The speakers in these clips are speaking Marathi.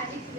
Happy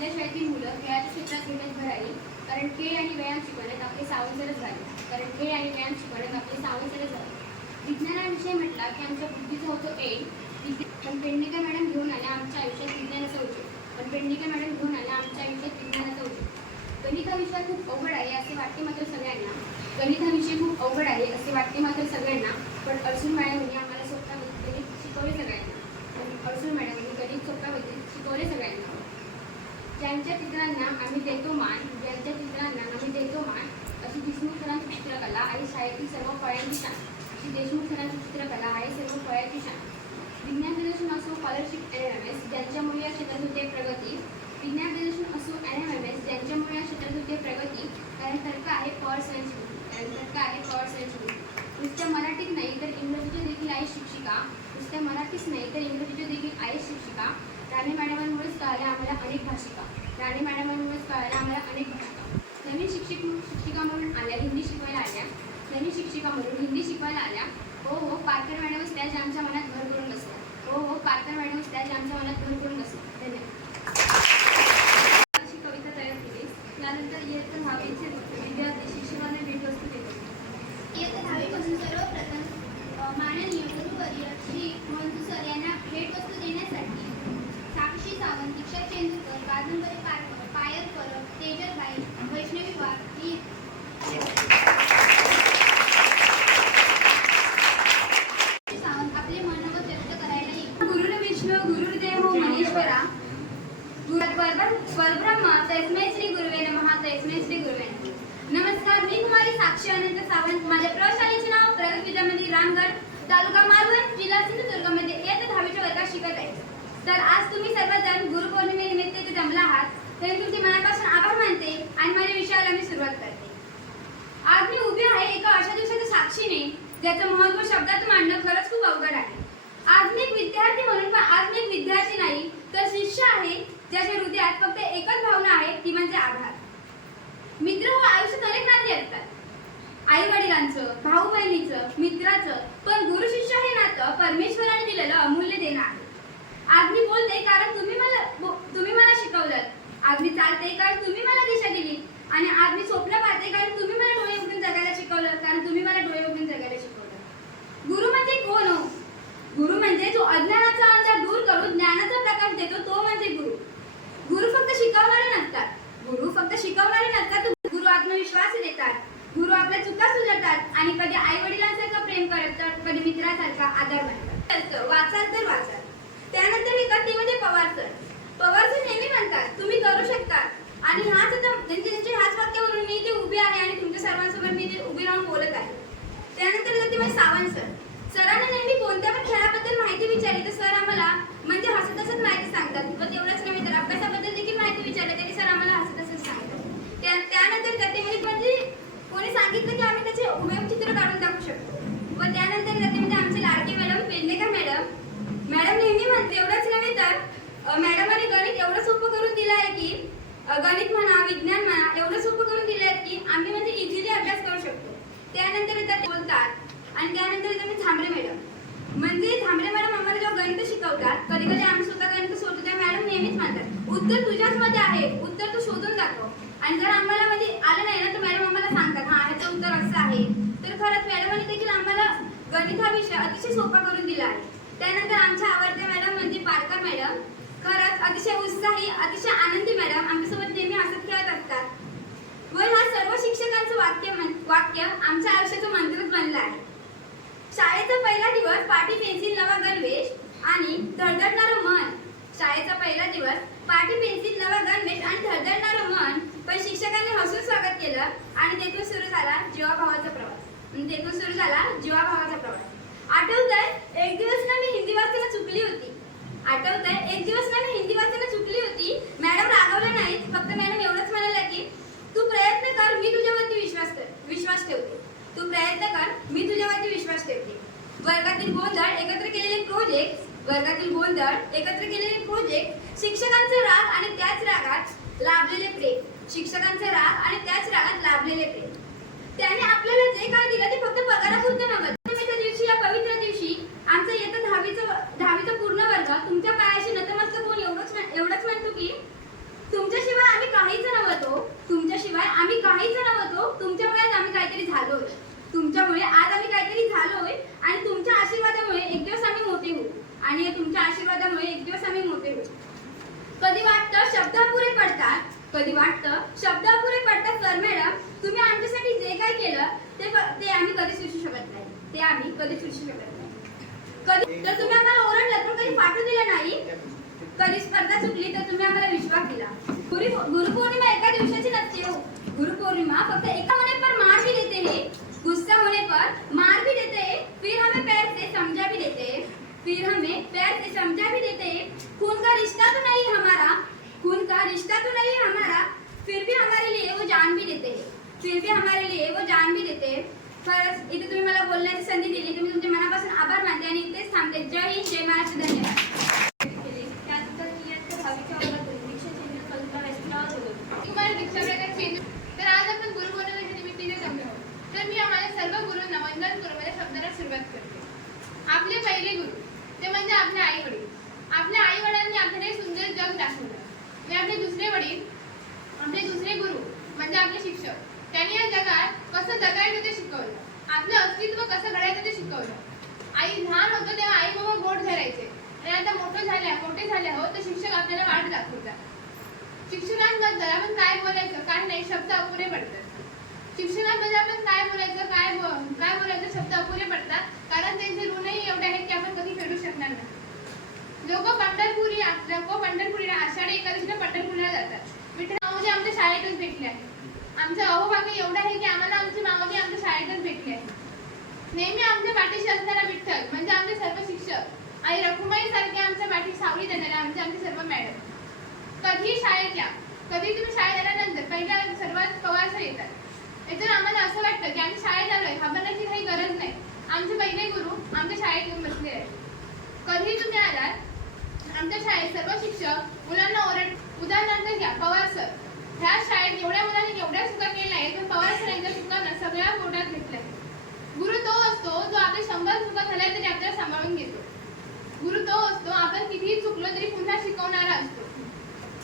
आपल्या शाळेतील मुलं खेळाच्या क्षेत्रात घेतात भरारी कारण खेळ आणि व्यायाम शिकवण्यात आपले सावंतरच झाले. कारण खेळ आणि व्यायाम शिकवण्यात आपले सावंतरच झाले. विज्ञानाविषयी म्हटला की आमच्या बुद्धीचा होतो एड पण पेडणेकर मॅडम घेऊन आल्या आमच्या आयुष्यात विज्ञानाचा उद्योग पण पेडणेकर मॅडम घेऊन आल्या आमच्या आयुष्यात विज्ञानाचा उद्योग गणित हा विषय खूप अवघड आहे असे वाटते मात्र सगळ्यांना. गणित हा विषय खूप अवघड आहे असे वाटते मात्र सगळ्यांना. पण अर्जुन मॅडमने आम्हाला स्वतः गणित शिकवले सगळ्यांना. अर्जुन मॅडमने गणित स्वतः शिकवले सगळ्यांना. ज्यांच्या चित्रांना आम्ही देतो मान ज्यांच्या चित्रांना आम्ही देतो मान अशी देशमुख सरांची चित्रकला आहे शाळेतील सर्व फळ्यांची शान. अशी देशमुख सरांची चित्रकला आहे सर्व फळ्याची शान. विज्ञान प्रदर्शन असो स्कॉलरशिप एन एम एस ज्यांच्यामुळे या क्षेत्रात होते प्रगती. विज्ञान प्रदर्शन असो एन एम एस ज्यांच्यामुळे या क्षेत्रात होते प्रगती. कारण तर्क आहे पॉवर सायन्स कारण तर्क आहे पॉवर सायन्स नुसत्या मराठीत नाही तर इंग्रजीच्या देखील आहे शिक्षिका. नुसत्या मराठीच नाही तर इंग्रजीच्या देखील आहे शिक्षिका. राणे मॅडमांमुळेच कळाल्या आम्हाला अनेक भाषिका. राणे मॅडमांमुळेच कळाल्या आम्हाला अनेक भाषिका. नवीन शिक्षक शिक्षिका म्हणून आल्या हिंदी शिकवायला आल्या. नवीन शिक्षिका म्हणून हिंदी शिकवायला आल्या. हो हो पारकर मॅडमच त्या ज्या आमच्या मनात भर करून बसल्या. हो हो पारकर मॅडमच त्या ज्या आमच्या मनात भर करून बसल्या धन्यवाद अशी कविता तयार केली त्यानंतर इयत्ता दहावीचे विद्यार्थी शिक्षकांना भेटवस्तू देतो इयत्ता दहावीपासून सर्वप्रथम अ, माननीय गुरुवर्य श्री मंजू सर यांना भेटवस्तू देण्यासाठी साक्षी सावंत दीक्षा चेंदूरकर कादंबरी पारकर पायल परब तेजलबाई वैष्णवी वाघ ही सावंत आपले मनोगत व्यक्त करायला येईल गुरुर विष्णू गुरुर्देव महेश्वरा गुरु परब्रह्म परब्रह्म तस्मै श्री गुरुवे नमः तस्मै श्री गुरुवे नमः. नमस्कार मी कुमारी साक्षी अनंत सावंत माझ्या प्रशालेचे नाव प्रगत विद्यामंदिर रामगड तालुका मालवण जिल्हा सिंधुदुर्गमध्ये इयत्ता दहावीच्या वर्गात शिकत आहे तर आज तुम्ही सर्वजण गुरुपौर्णिमेनिमित्त इथे जमला आहात तरी तुमचे मनापासून आभार मानते आणि माझ्या विषयाला मी सुरुवात करते आज मी उभी आहे एका अशा दिवसाच्या साक्षीने ज्याचं महत्त्व शब्दात मांडणं खरंच खूप अवघड आहे आज मी एक विद्यार्थी म्हणून पण आज मी एक विद्यार्थी नाही तर शिष्य आहे ज्याच्या हृदयात फक्त एकच भावना आहे ती म्हणजे आधार मित्र हो आयुष्यात अनेक नाती असतात आई वडिलांचं भाऊ बहिणीचं मित्राचं पण गुरु शिष्य हे नातं परमेश्वराने दिलेलं अमूल्य देणं आहे. आज मी बोलते कारण तुम्ही मला तुम्ही मला शिकवलं आज मी चालते कारण तुम्ही मला दिशा दिली. आणि आज मी स्वप्न पाहते कारण तुम्ही मला डोळे उघडून जगायला शिकवलं कारण तुम्ही मला डोळे उघडून जगायला शिकवलं. गुरु म्हणजे कोण हो? गुरु म्हणजे जो अज्ञानाचा अंधार दूर करून ज्ञानाचा प्रकाश देतो तो म्हणजे गुरु. गुरु फक्त शिकवणारे नसतात. गुरु फक्त शिकवणारे नसतात गुरु आत्मविश्वास देतात. गुरु आपल्या चुका सुधारतात आणि कधी आई वडिलांचा प्रेम करतात कधी मित्रासारखा आधार मानतात. वाचाल तर वाचाल. त्यानंतर विकत म्हणजे पवार सर पवार सर नेहमी म्हणतात तुम्ही करू शकता. आणि हाच आता म्हणजे त्यांच्या हाच वाक्यावरून मी जे उभी आहे आणि तुमच्या सर्वांसोबत मी जे उभी राहून बोलत आहे. त्यानंतर जाते म्हणजे सावंत सर सरांना नेहमी कोणत्या पण खेळाबद्दल माहिती अतिशय उत्साही अतिशय आनंदी मॅडम आमच्यासोबत नेहमी हसत खेळत असतात. व ह्या सर्व शिक्षकांचं वाक्य वाक्य आमच्या आयुष्याचं मंत्रच बनलं आहे. शाळेचा पहिला दिवस पाठी पेन्सिल नवा गणवेश आणि धडधडणारं मन. शाळेचा पहिला दिवस पाठी पेन्सिल नवा गणवेश आणि धडधडणारं मन. पण शिक्षकांनी हसून स्वागत केलं आणि तेथून सुरू झाला जीवाभावाचा प्रवास. तेथून सुरू झाला जीवाभावाचा प्रवास. आठवत एक दिवस ना मी हिंदी वाचायला चुकली होती. आठवतंय? एक दिवस मॅडम हिंदी वाचताना चुकली होती. मॅडम रागवल्या नाहीत. फक्त मॅडम एवढंच म्हणाल्या की तू प्रयत्न कर मी तुझ्यावरती विश्वास कर विश्वास ठेवते. तू प्रयत्न कर मी तुझ्यावरती विश्वास ठेवते. वर्गातील गोंधळ एकत्र केलेले प्रोजेक्ट वर्गातील गोंधळ एकत्र केलेले प्रोजेक्ट शिक्षकांचा राग आणि त्याच रागात लाभलेले प्रेम. शिक्षकांचा राग आणि त्याच रागात लाभलेले प्रेम. त्याने आपल्याला जे काय दिलं ते फक्त पगारापुरतं नव्हतं तुम्ही त्या दिवशी या पवित्र दिवशी आमचं येतं दहावीचं दहावीचा पूर्ण वर्ग तुमच्या पायाशी नतमस्तक होऊन एवढंच म्हण- एवढंच म्हणतो की तुमच्याशिवाय आम्ही काहीच नव्हतो शिवाय आम्ही काहीच नव्हतो. तुमच्यामुळेच आम्ही काहीतरी झालोय. तुमच्यामुळे आज आम्ही काहीतरी झालोय आणि तुमच्या आशीर्वादामुळे एक दिवस आम्ही मोठे होऊ. आणि तुमच्या आशीर्वादामुळे एक दिवस आम्ही मोठे होऊ. कधी वाटतं शब्द अपुरे पडतात? कधी वाटतं शब्द अपुरे पडतात सर मॅडम? तुम्ही आमच्यासाठी जे काय केलं ते ते आम्ही कधीच विसरू शकत नाही. ते आम्ही कधीच विसरू शकत नाही. कधी तर तुम्ही आम्हाला ओरडलं पण कधी पाठवू दिलं नाही? कधी स्पर्धा चुकली तर तुम्ही आम्हाला विश्वास दिला. गुरुपौर्णिमा एका दिवसाची नसते हो. गुरुपौर्णिमा फक्त एका होने पर मार भी देते हैं. गुस्सा होने पर मार भी देते. हैं फिर हमें प्यार से समझा भी देते. हैं फिर हमें प्यार से समझा भी देते. हैं खून का रिश्ता तो नहीं हमारा. खून का रिश्ता तो नहीं हमारा. फिर भी हमारे लिए वो जान भी देते हैं. फिर भी हमारे लिए वो जान भी देते हैं. खरंच इथे तुम्ही मला बोलण्याची संधी दिली. तुम्ही तुमच्या मनापासून आभार मानते आणि इथेच थांबते. जय हिंद जय महाराष्ट्र. धन्यवाद त्यानंतर इयत्ता दहावीच्या वर्गातून दीक्षा चंद्र कल्पना व्यस्तराव होतो तुम्हाला दीक्षाप्रकार केंद्र तर आज आपण गुरुपौर्णिमेच्या निमित्ताने जमलो आहोत. तर मी आम्हाला सर्व गुरूंना वंदन करून माझ्या शब्दाला सुरुवात करते आपले पहिले गुरु. ते म्हणजे आपले आई वडील. आपल्या आई वडिलांनी आपल्याला हे सुंदर जग दाखवलं. आणि आपले दुसरे वडील आपले दुसरे गुरु म्हणजे आपले शिक्षक त्यांनी या जगात कसं जगायचं ते शिकवलं. आपलं अस्तित्व कसं घडायचं ते शिकवलं. आई लहान होतं तेव्हा आई बाबा गोड धरायचे आणि आता मोठं झाल्या मोठे झाले हो तर शिक्षक आपल्याला वाट दाखवतात. शिक्षकांबद्दल आपण काय बोलायचं काय नाही शब्द अपुरे पडतात. शिक्षणामध्ये म्हणजे आपण काय बोलायचं काय बो- काय बोलायचं शब्द अपुरे पडतात. कारण त्यांचे ऋणही एवढे आहेत की आपण कधी फेडू शकणार नाही. लोक पंढरपुरी लोक पंढरपुरीला आषाढी एकादशीला पंढरपूरला जातात. विठ्ठल माऊली आमच्या शाळेतच भेटले आहे आमचं अहोभाग्य एवढं आहे की आम्हाला आमची माऊली आमच्या शाळेतच भेटली आहे नेहमी आमच्या पाठीशी असणारा विठ्ठल म्हणजे आमचे सर्व शिक्षक. आणि रखुमाई सारखे आमच्या पाठी सावली देणारे आमच्या आमचे सर्व मॅडम कधी शाळेत या कधी तुम्ही शाळेत आल्यानंतर पहिल्या सर्वात पवार येतात. याच्यावर आम्हाला असं वाटतं की आम्ही शाळेत आलोय घाबरण्याची काही गरज नाही. आमचे पहिले गुरु आमच्या शाळेत येऊन बसले आहेत. कधी तुम्ही आलात आमच्या शाळेत सर्व शिक्षक मुलांना ओरड उदाहरणार्थ घ्या पवार सर. ह्या शाळेत एवढ्या मुलांनी एवढ्या चुका केल्या आहेत पण पवार सर यांच्या चुकांना सगळ्या पोटात घेतल्या गुरु तो असतो जो आपल्या शंभर चुका झाल्या तरी आपल्याला सांभाळून घेतो. गुरु तो असतो आपण कितीही चुकलो तरी पुन्हा शिकवणारा असतो.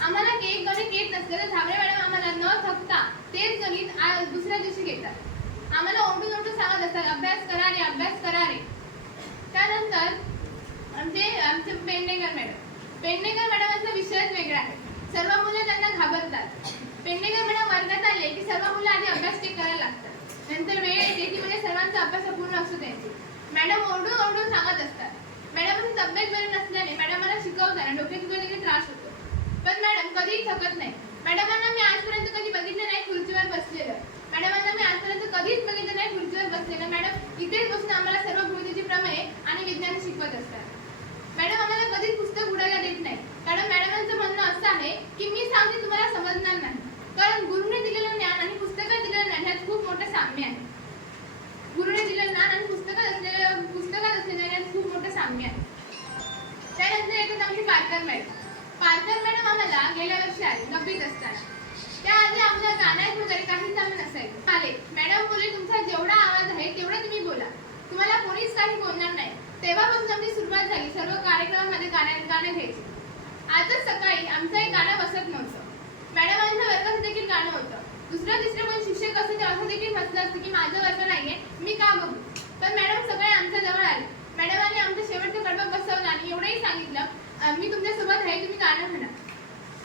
आम्हाला एक गणित येत नसलं तर झाबरे मॅडम आम्हाला न थकता तेच गणित दुसऱ्या दिवशी घेतात. आम्हाला ओरडून ओरडून सांगत असतात अभ्यास करा रे अभ्यास करा रे. त्यानंतर आमचे आमचे पेंडेकर मॅडम. पेडणेकर मॅडमांचा विषयच वेगळा आहे. सर्व मुलं त्यांना घाबरतात. पेडणेकर मॅडम वर्गात आले की सर्व मुलं आधी अभ्यास चेक करायला लागतात. नंतर वेळ येते की म्हणजे सर्वांचा अभ्यास अपूर्ण असू त्यांची मॅडम ओरडून ओरडून सांगत असतात. मॅडमची तब्येत बरी नसल्याने मॅडम मला शिकवताना डोक्यात देखील त्रास होतो पण मॅडम कधीही थकत नाही. मॅडमांना मी आजपर्यंत कधी बघितलं नाही खुर्चीवर बसलेलं. मॅडमांना मी आजपर्यंत कधीच बघितलं नाही खुर्चीवर बसलेलं. मॅडम इथेच बसून आम्हाला सर्व भूमितीची प्रमेय आणि विज्ञान शिकवत असतात. मॅडम आम्हाला कधीच पुस्तक उडायला देत नाही. कारण मॅडमांचं म्हणणं असं आहे की मी सांगते तुम्हाला समजणार नाही. कारण गुरुने दिलेलं ज्ञान आणि पुस्तकात दिलेलं ज्ञान ह्यात खूप मोठं साम्य आहे. गुरुने दिलेलं ज्ञान आणि पुस्तकात असलेलं पुस्तकात असलेलं ज्ञान खूप मोठं साम्य आहे. त्यानंतर येतात आमची पारकर मॅडम. पारकर मॅडम आम्हाला गेल्या वर्षी आले नववीत असताना त्याआधी आमच्या गाण्यात वगैरे काही आम्ही नसायचं. आले. मॅडम बोले तुमचा जेवढा आवाज आहे तेवढा तुम्ही बोला. तुम्हाला कोणीच काही बोलणार नाही. तेव्हापासून आमची सुरुवात झाली. सर्व कार्यक्रमामध्ये गाण्या गाणे घ्यायचे. आजच सकाळी आमचं एक गाणं बसत नव्हतं. मॅडमांच्या वर्गाचं देखील गाणं होतं. दुसरं तिसरं कोणी शिक्षक असेल तर असं देखील म्हटलं असतं की माझं वर्ग नाहीये मी का बघू? पण मॅडम सगळे आमच्या जवळ आले. मॅडमांनी आमचं शेवटचं कडबं बसवलं आणि एवढंही सांगितलं मी तुमच्यासोबत आहे तुम्ही गाणं म्हणा.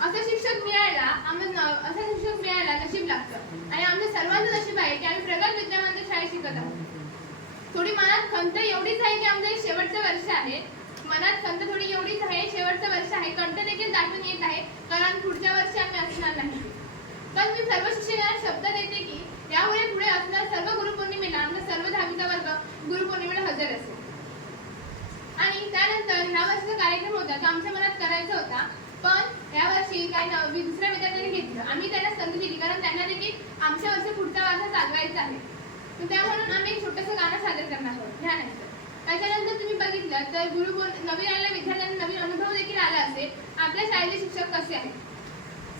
असं शिक्षक मिळायला आम्हाला असं शिक्षक मिळायला नशीब लागतं. आणि आमच्या सर्वांचं नशीब आहे की आम्ही प्रगत विद्यामंदिर शाळेत शिकत आहोत. थोडी मनात खंत एवढीच आहे की आमचं हे शेवटचं वर्ष आहे. मनात खंत थोडी एवढीच आहे शेवटचं वर्ष आहे. कंट देखील दाटून येत आहे कारण पुढच्या वर्षी आम्ही असणार नाही. पण मी सर्व शिक्षकांना शब्द देते की यामुळे पुढे असणार सर्व गुरुपौर्णिमेला आमचा सर्व दहावीचा वर्ग गुरुपौर्णिमेला हजर असेल. आणि त्यानंतर ह्या वर्षीचा कार्यक्रम होता तो आमच्या मनात करायचा होता. पण या वर्षी काही नवी दुसऱ्या विद्यार्थ्यांनी घेतलं. आम्ही त्यांना संधी दिली कारण त्यांना देखील आमच्या वर्षी पुढचा वारसा चालवायचा आहे. तर त्या म्हणून आम्ही एक छोटंसं गाणं सादर करणार आहोत ह्यानंतर त्याच्यानंतर तुम्ही बघितलं तर गुरु नवीन आलेल्या विद्यार्थ्यांना नवीन अनुभव देखील आला असेल. आपल्या शाळेचे शिक्षक कसे आहेत?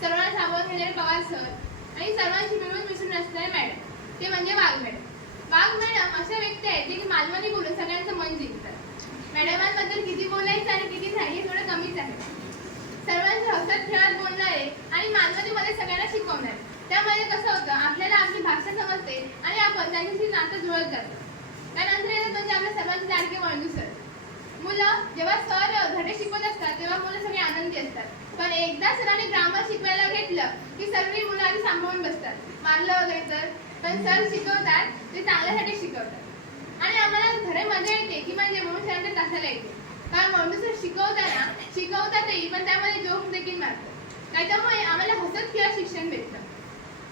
सर्वांना सामावून घेणारे पवार सर आणि सर्वांशी मिळून मिसळून असणारे मॅडम. ते म्हणजे वाघ मॅडम वाघ मॅडम अशा व्यक्ती आहेत जे की मालवणी बोलून सगळ्यांचं मन जिंकतात. मॅडमांबद्दल किती बोलायचं आणि किती नाही हे थोडं कमीच आहे. सर्वांचे हसत खेळात बोलणारे आणि मानवतेमध्ये सगळ्यांना शिकवणारे त्यामध्ये कसं होतं आपल्याला आपली भाषा समजते आणि आपण त्यांच्याशी नातं जुळत जातो. त्यानंतर येतात म्हणजे आपल्या सर्वांचे लाडके वळणू सर मुलं जेव्हा सर धडे शिकवत असतात तेव्हा मुलं सगळे आनंदी असतात. पण एकदा सरांनी ग्रामर शिकवायला घेतलं की सर्व मुलं आधी सांभाळून बसतात. मारलं वगैरे तर. पण सर शिकवतात ते चांगल्यासाठी शिकवतात. आम्हाला मजा येते की म्हणजे मम्मी सांगते तासाला येते काय मम्मी सर शिकवताना शिकवतातही पण त्यामध्ये जोक देखील मारतात त्याच्यामुळे आम्हाला हसत किंवा शिक्षण भेटतं.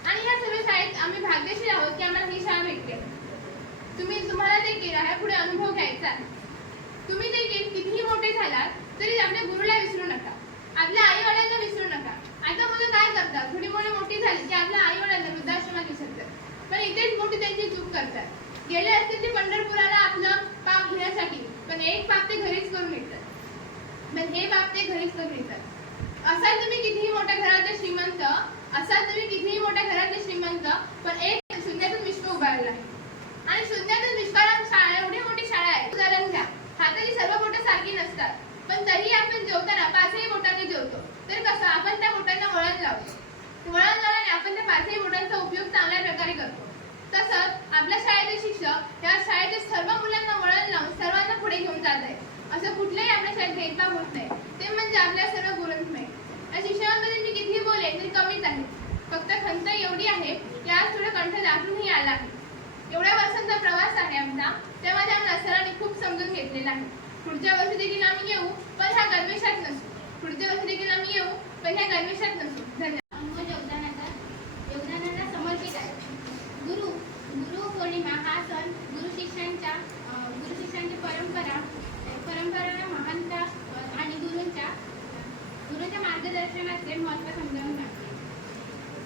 आणि या सर्व शाळेत आम्ही भाग्यशील आहोत की आम्हाला ही शाळा भेटली. तुम्ही तुम्हाला देखील ह्या पुढे अनुभव घ्यायचा तुम्ही देखील कितीही मोठे झालात तरी आपल्या गुरुला विसरू नका. आपल्या आई वडिलांना विसरू नका. आता मुलं काय करतात? थोडी मुलं मोठी झाली की आपल्या आई वडिलांना वृद्धाश्रमात विसरतात. पण इथेच मोठी त्यांची चूक करतात. गेले असतील ते पंढरपुराला आपलं पाप घेण्यासाठी. पण एक पाप ते घरीच करून येतात पण हे पाप ते घरीच करून येतात असा तुम्ही कितीही मोठ्या घरातले श्रीमंत असा तुम्ही कितीही मोठ्या घरातले श्रीमंत पण एक शून्यातून विश्व उभारलं आहे. आणि शून्यातून विश्वाला शाळा एवढी मोठी शाळा आहे. उदाहरण घ्या. हाताची सर्व बोटं सारखी नसतात. पण तरी आपण जेवताना पाचही बोटांनी जेवतो. तर कसं? आपण त्या बोटांना वळण लावतो. वळण लावल्याने आपण त्या पाचही बोटांचा उपयोग चांगल्या प्रकारे करतो. तसंच आपल्या शाळेचे शिक्षक या शाळेच्या सर्व मुलांना वळण लावून सर्वांना पुढे घेऊन जात आहेत. असं कुठल्याही आपल्या शाळेत भेदभाव होत नाही. ते म्हणजे आपल्या सर्व गुरुंमुळे. या शिक्षणामध्ये मी कितीही बोले तरी कमीच आहे. फक्त खंत एवढी आहे की आज थोडं कंठ दाटूनही आला आहे. एवढ्या वर्षांचा प्रवास आहे आमचा त्यामध्ये आम्हाला सरांनी खूप समजून घेतलेला आहे. पुढच्या वर्षी देखील आम्ही येऊ पण ह्या गणवेशात नसू. पुढच्या वर्षी देखील आम्ही येऊ पण ह्या गणवेशात नसू. धन्यवाद. स्वप्नांच्या मार्गदर्शनाचे महत्त्व समजावून सांगते.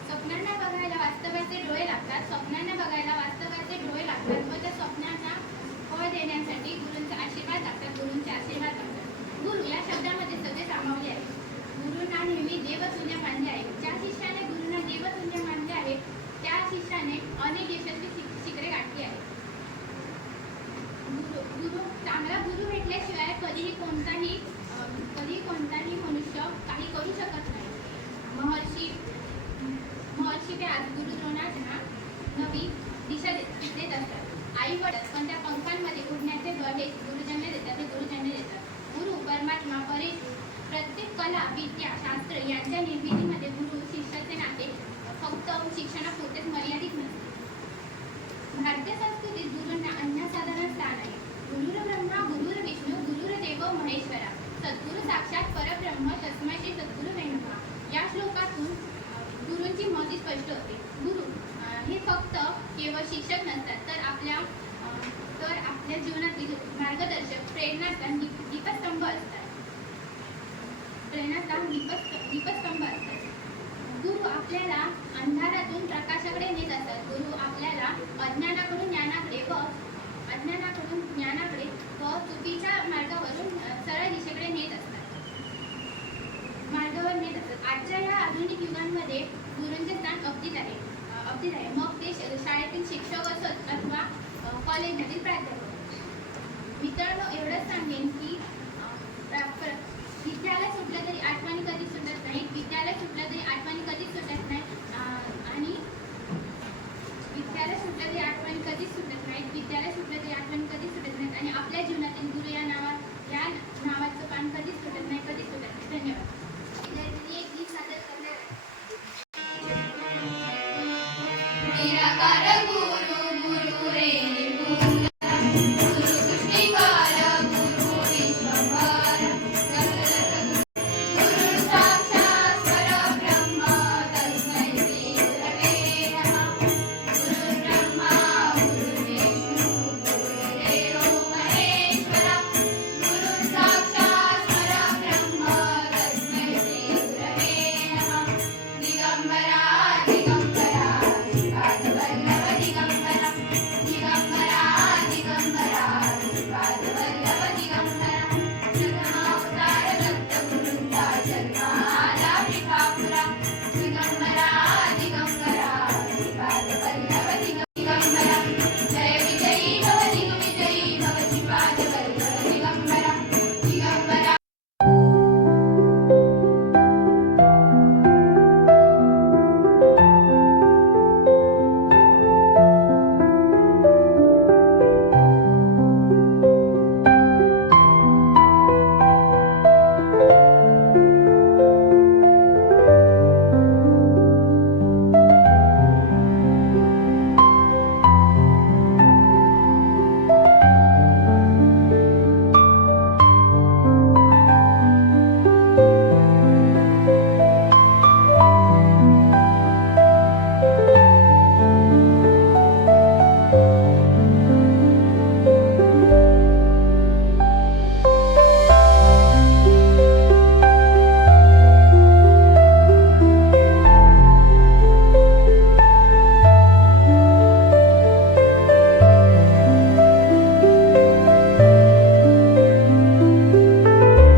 स्वप्नांना बघायला वास्तवाचे डोळे लागतात. स्वप्नांना बघायला वास्तवाचे डोळे लागतात व त्या स्वप्नांना फळ देण्यासाठी गुरूंचा आशीर्वाद लागतात गुरूंचे आशीर्वाद लागतात. गुरु या शब्दामध्ये सगळे सामावले आहे गुरुंना नेहमी देवतुल्य मानले आहे. ज्या शिष्याने गुरुंना देवतुल्य मानले आहे त्या शिष्याने अनेक यशस्वी शिखरे गाठली आहे गुरु गुरु चांगला गुरु भेटल्याशिवाय कधीही कोणताही उपस्थित आहे मग ते शाळेतील शिक्षक असत अथवा कॉलेजमधील प्राध्यापक. मित्रांनो एवढंच सांगेन की विद्यालय सुटलं तरी आठवणी कधी सुटत नाही. विद्यालय सुटलं तरी आठवणी कधी सुटत नाही. आणि विद्यालय सुटलं तरी आठवणी कधीच सुटत नाहीत विद्यालय सुटलं तरी आठवणी कधी सुटत नाहीत. आणि आपल्या जीवनातील गुरु या नावा या नावाचं पान कधीच सुटत नाही कधीच सुटत नाही. धन्यवाद.